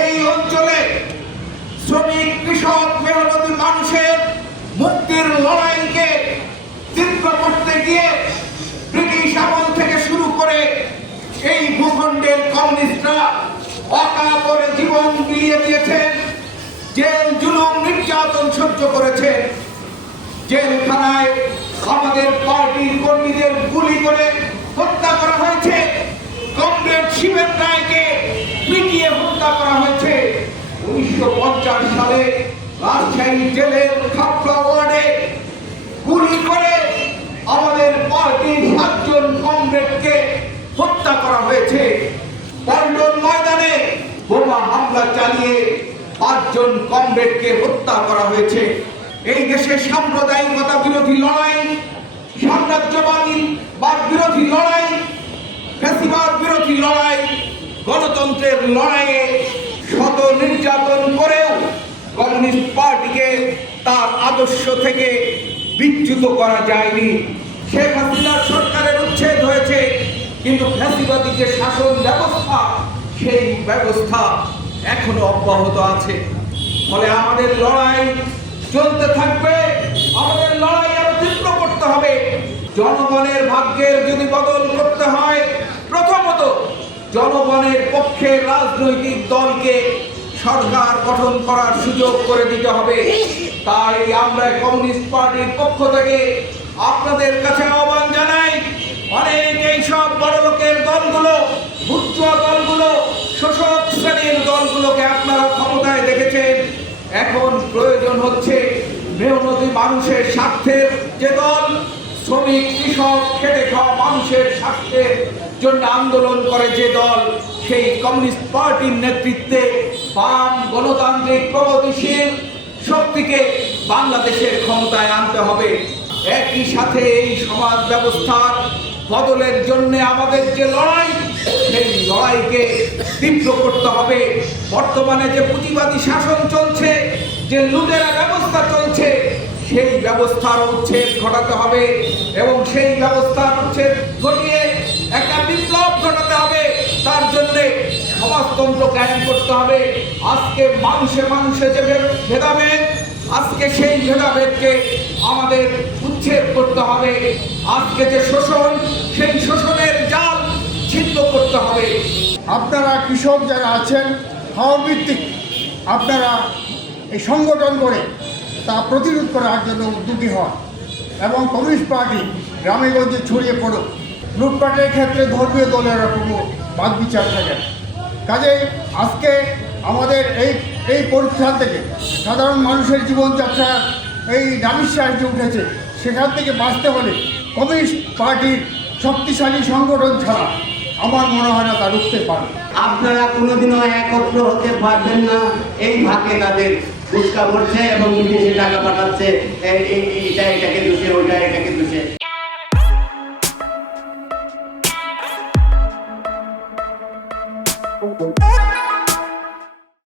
এই অঞ্চলে শ্রমিক, কৃষক মেহনতি মানুষের মুক্তির লড়াইকে তীব্র করতে গিয়ে ব্রিটিশ আমল থেকে শুরু করে এই ভূখণ্ডের কমিউনিস্টরা অকা করে জীবন বিলিয়ে দিয়েছেন জেল, জুলুম, নির্যাতন সহ্য করেছে। জেলখানায় আমাদের পার্টির কর্মীদের গুলি করে হত্যা করা হয়েছে। কমরেড শিবের রায়কে উনিশশো পঞ্চাশ সালে রাজশাহী জেলের খাপড়া ওয়ার্ডে গুলি করে আমাদের পার্টির সাতজন কমরেডকে হত্যা করা হয়েছে। পল্টন ময়দানে বোমা হামলা চালিয়ে পাঁচজন কমরেডকে হত্যা করা হয়েছে। এই দেশে সাম্প্রদায়িকতা বিরোধী লড়াই, সাম্রাজ্যবাদী বাদ বিরোধী লড়াই, ফ্যাসিবাদ বিরোধী লড়াই, গণতন্ত্রের লড়াইয়ে আদর্শ থেকে বিচ্যুত করা যায়নি। শেখ হাসিনার সরকারের উচ্ছেদ হয়েছে, কিন্তু ফ্যাসিবাদী যে শাসন ব্যবস্থা, সেই ব্যবস্থা এখনও অব্যাহত আছে। ফলে আমাদের লড়াই চলতে থাকবে, আমাদের লড়াই আরও তীব্র করতে হবে। জনগণের ভাগ্যের যদি বদল করতে হয়, প্রথমত জনগণের পক্ষে রাজনৈতিক দলকে সরকার গঠন করার সুযোগ করে দিতে হবে। তাই আমরা কমিউনিস্ট পার্টির পক্ষ থেকে আপনাদের কাছে আহ্বান জানাই, অনেক এই সব বড় লোকের দলগুলো দলগুলো, শোষক শ্রেণির দলগুলোকে আপনারা ক্ষমতায় দেখেছেন। এখন প্রয়োজন হচ্ছে মেহনতি মানুষের স্বার্থের যে দল, শ্রমিক, কৃষক, খেটে খাওয়া মানুষের স্বার্থের জন্য আন্দোলন করে যে দল, সেই কমিউনিস্ট পার্টির নেতৃত্বে বাম গণতান্ত্রিক প্রগতিশীল শক্তিকে বাংলাদেশের ক্ষমতায় আনতে হবে। একই সাথে এই সমাজ ব্যবস্থার বদলের জন্য আমাদের যে লড়াই, সেই লড়াইকে তীব্র করতে হবে। বর্তমানে যে পুঁজিবাদী শাসন চলছে, যে লুটেরা ব্যবস্থা চলছে, সেই ব্যবস্থার উচ্ছেদ ঘটাতে হবে এবং সেই ব্যবস্থার উচ্ছেদ সমাজতন্ত্র কায়েম করতে হবে। আজকে মানুষে মানুষে যে ভেদাভেদ, আজকে সেই ভেদাভেদকে আমাদের উচ্ছেদ করতে হবে। আজকে যে শোষণ, সেই শোষণের জাল ছিন্ন করতে হবে। আপনারা কৃষক যারা আছেন হাওয়াভিত্তিক আপনারা এই সংগঠন করে তা প্রতিরোধ করার জন্য উদ্যোগী হন এবং কমিউনিস্ট পার্টি গ্রামে গঞ্জে ছড়িয়ে পড়ুক। লুটপাটের ক্ষেত্রে ধর্মীয় দলেরা কোনো বাদ বিচার থাকে। কাজেই আজকে আমাদের এই এই পরিস্থান থেকে সাধারণ মানুষের জীবনযাত্রা এই নামিশ্বাস যে উঠেছে। সেখান থেকে বাঁচতে হলে কমিউনিস্ট পার্টির শক্তিশালী সংগঠন ছাড়া আমার মনে হয় না তা রুখতে পারে। আপনারা কোনোদিনও একত্র হতে পারবেন না। এই ভাগে তাদের ফুচকা করছে এবং বিদেশে টাকা পাঠাচ্ছে। এটা এটাকে দোষে ওইটা এটাকে দোষে